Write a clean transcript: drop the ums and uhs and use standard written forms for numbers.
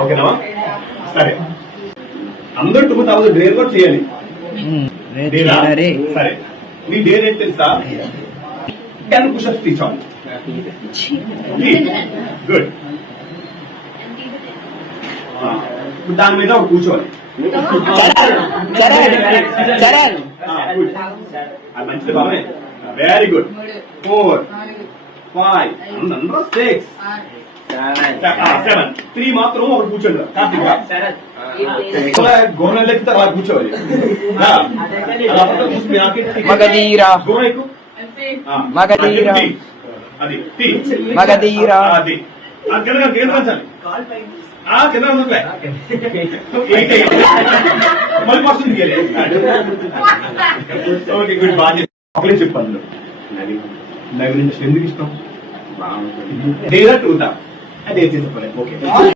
ఓకేనా? సరే, అందరూ 2000 డేర్ కూడా చేయాలి. సరే, మీ డేర్ ఏంటి తెలుసా? 10 పుషప్స్ తీసాం. గుడ్. దాని మీద ఒక కూర్చోవాలి. మంచిది బాగానే. Very good. 4 5 6 7 3 మాత్రం ఒకటి కూర్చోండి. గోనెలు ఎక్కితే అలా కూర్చోవాలి. మగధీరా మగధీరా అది మగధీరా అది కింద కింద మళ్ళీ వస్తుంది. Okay, good. బాగా చెప్పాను. నవి నుంచి ఎందుకు ఇష్టం? డేరా టూతా అదే చెప్పలేదు. ఓకే.